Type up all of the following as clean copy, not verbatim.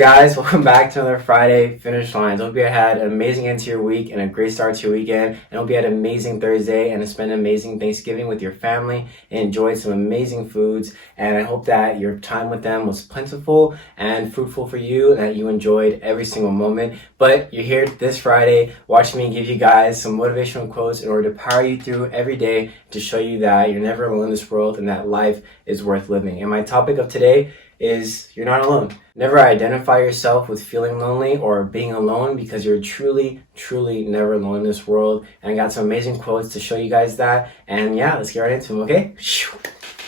guys? Welcome back to another Friday Finish Lines. Hope you had an amazing end to your week and a great start to your weekend. And hope you had an amazing Thursday and spent an amazing Thanksgiving with your family and enjoyed some amazing foods. And I hope that your time with them was plentiful and fruitful for you and that you enjoyed every single moment. But you're here this Friday watching me give you guys some motivational quotes in order to power you through every day to show you that you're never alone in this world and that life is worth living. And my topic of today is you're not alone. Never identify yourself with feeling lonely or being alone because you're truly never alone in this world. And I got some amazing quotes to show you guys that. And yeah, let's get right into them, okay?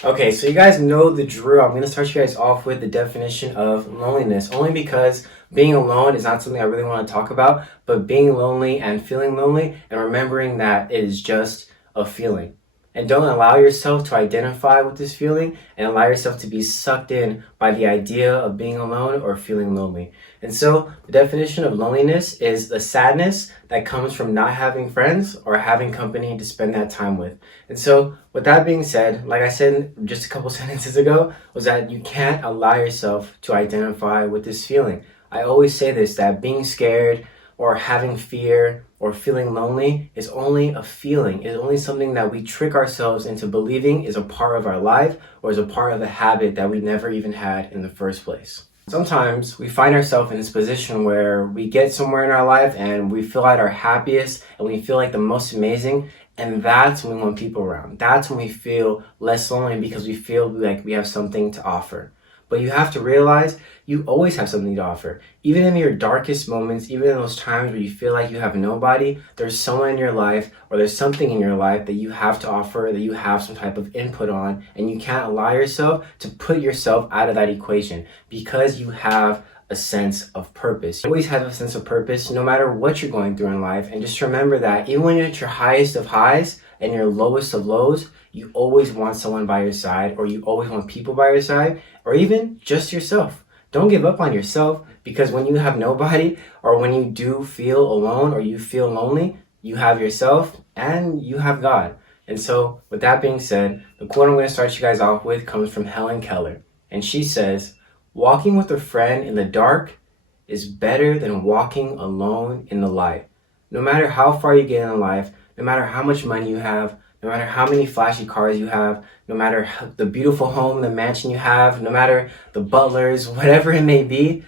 Okay, so you guys know the drill. I'm going to start you guys off with the definition of loneliness, only because being alone is not something I really want to talk about, but being lonely and feeling lonely and remembering that it is just a feeling. And don't allow yourself to identify with this feeling and allow yourself to be sucked in by the idea of being alone or feeling lonely. And so the definition of loneliness is the sadness that comes from not having friends or having company to spend that time with. And so with that being said, like I said just a couple sentences ago, was that you can't allow yourself to identify with this feeling. I always say this, that being scared or having fear or feeling lonely is only a feeling. It's only something that we trick ourselves into believing is a part of our life or is a part of a habit that we never even had in the first place. Sometimes we find ourselves in this position where we get somewhere in our life and we feel at our happiest and we feel like the most amazing, and that's when we want people around. That's when we feel less lonely because we feel like we have something to offer. But you have to realize you always have something to offer. Even in your darkest moments, even in those times where you feel like you have nobody, there's someone in your life or there's something in your life that you have to offer, that you have some type of input on, and you can't allow yourself to put yourself out of that equation because you have a sense of purpose. You always have a sense of purpose no matter what you're going through in life. And just remember that even when you're at your highest of highs and your lowest of lows, you always want someone by your side, or you always want people by your side, or even just yourself. Don't give up on yourself, because when you have nobody, or when you do feel alone or you feel lonely, you have yourself and you have God. And so with that being said, the quote I'm going to start you guys off with comes from Helen Keller. And she says, "Walking with a friend in the dark is better than walking alone in the light." No matter how far you get in life, no matter how much money you have, no matter how many flashy cars you have, no matter the beautiful home, the mansion you have, no matter the butlers, whatever it may be,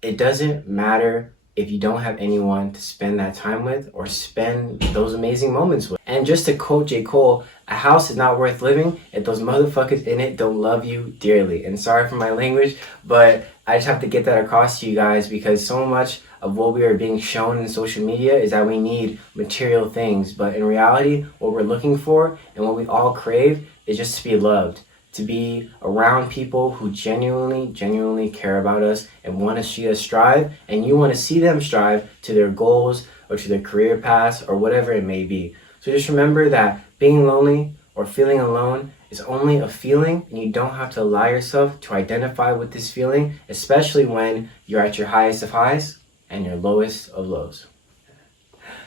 it doesn't matter if you don't have anyone to spend that time with or spend those amazing moments with. And just to quote J. Cole, a house is not worth living if those motherfuckers in it don't love you dearly. And sorry for my language, but I just have to get that across to you guys, because so much of what we are being shown in social media is that we need material things. But in reality, what we're looking for and what we all crave is just to be loved, to be around people who genuinely care about us and want to see us strive, and you want to see them strive to their goals or to their career paths or whatever it may be. So just remember that being lonely or feeling alone is only a feeling, and you don't have to allow yourself to identify with this feeling, especially when you're at your highest of highs and your lowest of lows.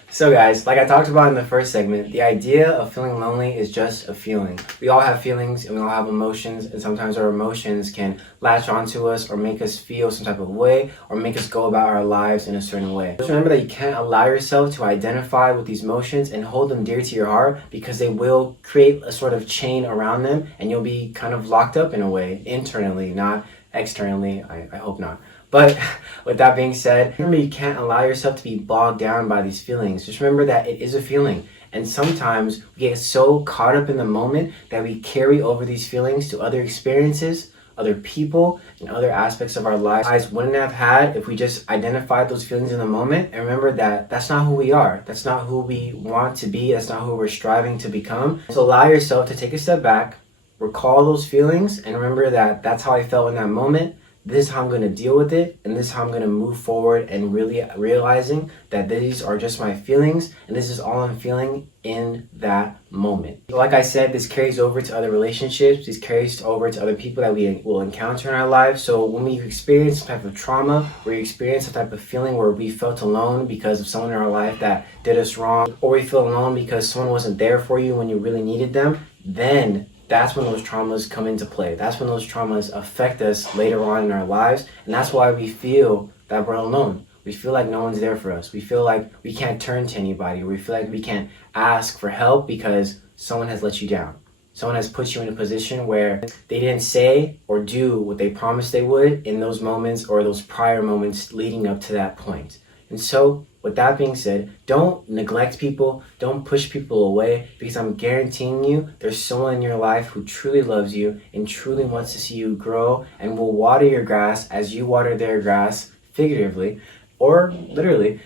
So guys, like I talked about in the first segment, the idea of feeling lonely is just a feeling. We all have feelings and we all have emotions, and sometimes our emotions can latch onto us or make us feel some type of way or make us go about our lives in a certain way. Just remember that you can't allow yourself to identify with these emotions and hold them dear to your heart, because they will create a sort of chain around them and you'll be kind of locked up in a way, internally, not externally. I hope not. But with that being said, remember you can't allow yourself to be bogged down by these feelings. Just remember that it is a feeling. And sometimes we get so caught up in the moment that we carry over these feelings to other experiences, other people, and other aspects of our lives wouldn't have had if we just identified those feelings in the moment. And remember that that's not who we are. That's not who we want to be. That's not who we're striving to become. So allow yourself to take a step back, recall those feelings, and remember that that's how I felt in that moment. This is how I'm going to deal with it, and this is how I'm going to move forward, and really realizing that these are just my feelings and this is all I'm feeling in that moment. Like I said, this carries over to other relationships, this carries over to other people that we will encounter in our lives. So when we experience some type of trauma, or we experience some type of feeling where we felt alone because of someone in our life that did us wrong, or we feel alone because someone wasn't there for you when you really needed them, then that's when those traumas come into play. That's when those traumas affect us later on in our lives. And that's why we feel that we're alone. We feel like no one's there for us. We feel like we can't turn to anybody. We feel like we can't ask for help because someone has let you down. Someone has put you in a position where they didn't say or do what they promised they would in those moments or those prior moments leading up to that point. And so, with that being said, don't neglect people, don't push people away, because I'm guaranteeing you there's someone in your life who truly loves you and truly wants to see you grow and will water your grass as you water their grass, figuratively or literally.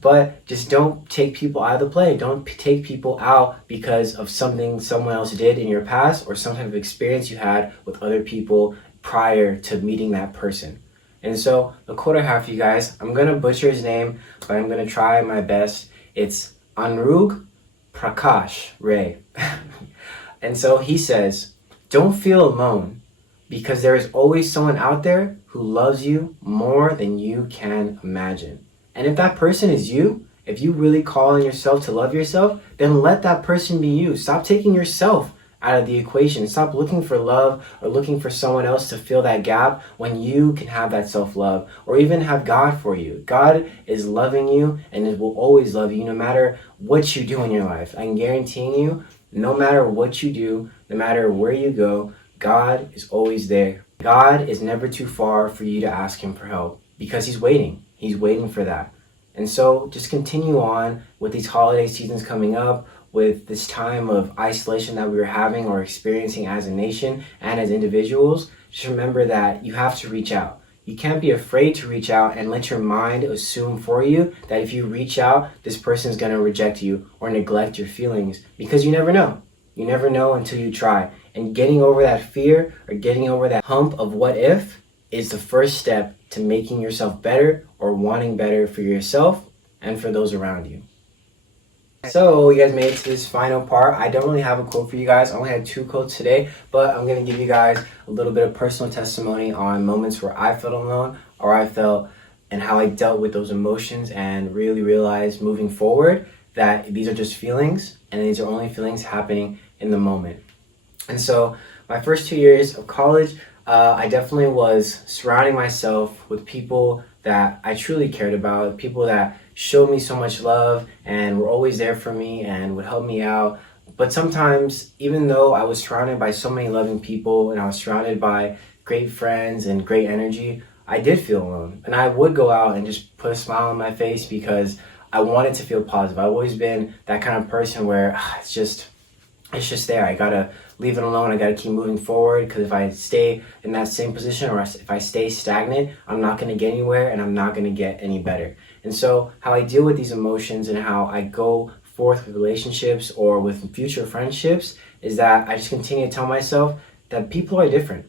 But just don't take people out of the play. Don't take people out because of something someone else did in your past or some type of experience you had with other people prior to meeting that person. And so the quote I have for you guys, I'm going to butcher his name, but I'm going to try my best. It's Anurag Prakash Ray. And so he says, don't feel alone because there is always someone out there who loves you more than you can imagine. And if that person is you, if you really call on yourself to love yourself, then let that person be you. Stop taking yourself out of the equation. Stop looking for love or looking for someone else to fill that gap when you can have that self-love or even have God for you. God is loving you and it will always love you no matter what you do in your life. I'm guaranteeing you, no matter what you do, no matter where you go, God is always there. God is never too far for you to ask him for help because he's waiting. He's waiting for that. And so just continue on with these holiday seasons coming up, with this time of isolation that we are having or experiencing as a nation and as individuals. Just remember that you have to reach out. You can't be afraid to reach out and let your mind assume for you that if you reach out, this person is going to reject you or neglect your feelings, because you never know. You never know until you try. And getting over that fear or getting over that hump of what if is the first step to making yourself better or wanting better for yourself and for those around you. So you guys made it to this final part. I don't really have a quote for you guys. I only had 2 quotes today, but I'm going to give you guys a little bit of personal testimony on moments where I felt alone or I felt and how I dealt with those emotions and really realized moving forward that these are just feelings and these are only feelings happening in the moment. And so my first 2 years of college, I definitely was surrounding myself with people that I truly cared about, people that showed me so much love and were always there for me and would help me out. But sometimes, even though I was surrounded by so many loving people and I was surrounded by great friends and great energy, I did feel alone. And I would go out and just put a smile on my face because I wanted to feel positive. I've always been that kind of person where it's just there. I gotta leave it alone. I gotta keep moving forward, because if I stay in that same position or if I stay stagnant, I'm not gonna get anywhere and I'm not gonna get any better. And so how I deal with these emotions and how I go forth with relationships or with future friendships is that I just continue to tell myself that people are different.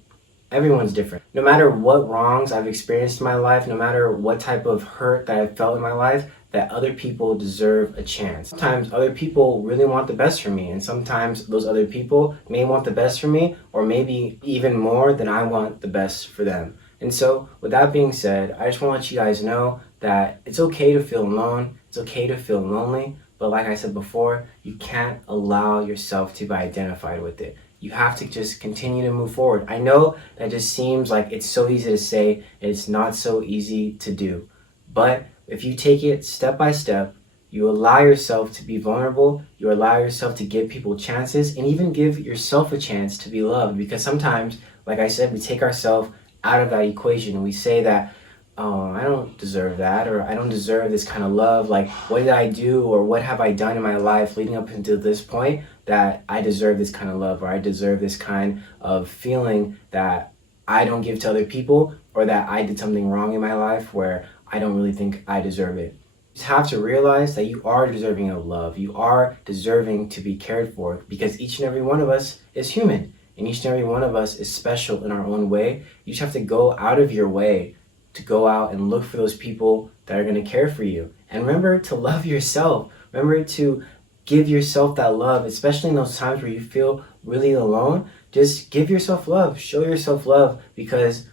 Everyone's different. No matter what wrongs I've experienced in my life, no matter what type of hurt that I've felt in my life, that other people deserve a chance. Sometimes other people really want the best for me, and sometimes those other people may want the best for me, or maybe even more than I want the best for them. And so, with that being said, I just want to let you guys know that it's okay to feel alone, it's okay to feel lonely, but like I said before, you can't allow yourself to be identified with it. You have to just continue to move forward. I know that just seems like it's so easy to say, and it's not so easy to do. But if you take it step by step, you allow yourself to be vulnerable, you allow yourself to give people chances, and even give yourself a chance to be loved. Because sometimes, like I said, we take ourselves out of that equation. We say that, oh, I don't deserve that, or I don't deserve this kind of love. Like, what did I do, or what have I done in my life leading up until this point that I deserve this kind of love, or I deserve this kind of feeling that I don't give to other people, or that I did something wrong in my life where I don't really think I deserve it. You just have to realize that you are deserving of love. You are deserving to be cared for, because each and every one of us is human, and each and every one of us is special in our own way. You just have to go out of your way to go out and look for those people that are going to care for you. And remember to love yourself. Remember to give yourself that love, especially in those times where you feel really alone. Just give yourself love. Show yourself love, because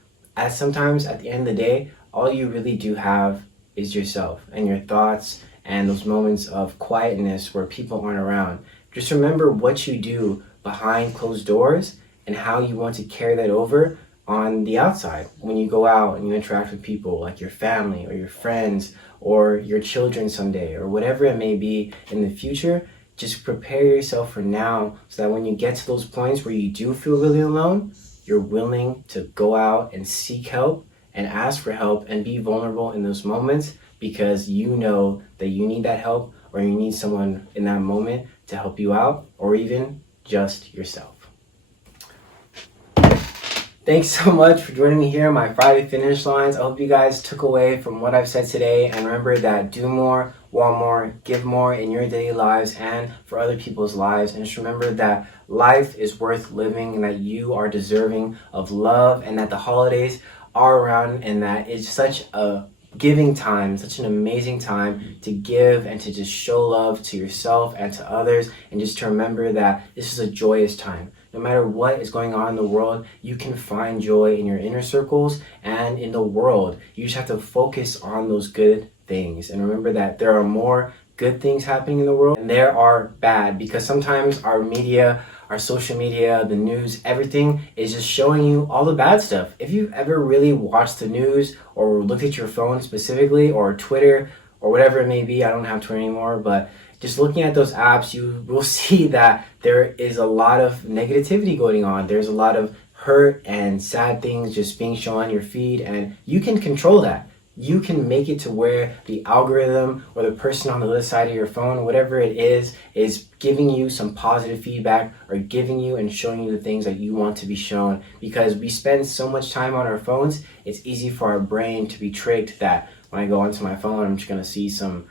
sometimes at the end of the day, all you really do have is yourself and your thoughts and those moments of quietness where people aren't around. Just remember what you do behind closed doors and how you want to carry that over on the outside when you go out and you interact with people like your family or your friends or your children someday or whatever it may be in the future. Just prepare yourself for now so that when you get to those points where you do feel really alone, you're willing to go out and seek help and ask for help and be vulnerable in those moments, because you know that you need that help or you need someone in that moment to help you out, or even just yourself. Thanks so much for joining me here on my Friday Finish Lines. I hope you guys took away from what I've said today, and remember that do more, want more, give more in your daily lives and for other people's lives. And just remember that life is worth living and that you are deserving of love, and that the holidays are around, and that it's such a giving time, such an amazing time to give and to just show love to yourself and to others, and just to remember that this is a joyous time. No matter what is going on in the world, you can find joy in your inner circles and in the world. You just have to focus on those good things and remember that there are more good things happening in the world and there are bad, because sometimes our media, our social media, the news, everything is just showing you all the bad stuff. If you've ever really watched the news or looked at your phone specifically, or Twitter or whatever it may be, I don't have Twitter anymore, but just looking at those apps, you will see that there is a lot of negativity going on. There's a lot of hurt and sad things just being shown on your feed, and you can control that. You can make it to where the algorithm or the person on the other side of your phone, whatever it is giving you some positive feedback or giving you and showing you the things that you want to be shown. Because we spend so much time on our phones, it's easy for our brain to be tricked that when I go onto my phone, I'm just going to see some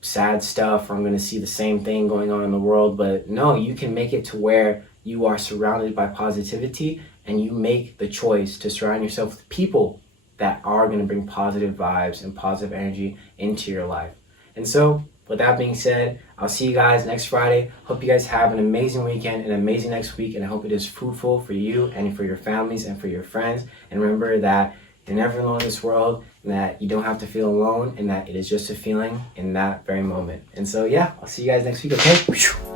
sad stuff, or I'm going to see the same thing going on in the world. But no, you can make it to where you are surrounded by positivity, and you make the choice to surround yourself with people that are going to bring positive vibes and positive energy into your life. And so with that being said, I'll see you guys next Friday. Hope you guys have an amazing weekend, an amazing next week, and I hope it is fruitful for you and for your families and for your friends. And remember that you're never alone in this world, and that you don't have to feel alone, and that it is just a feeling in that very moment. And so yeah, I'll see you guys next week, okay?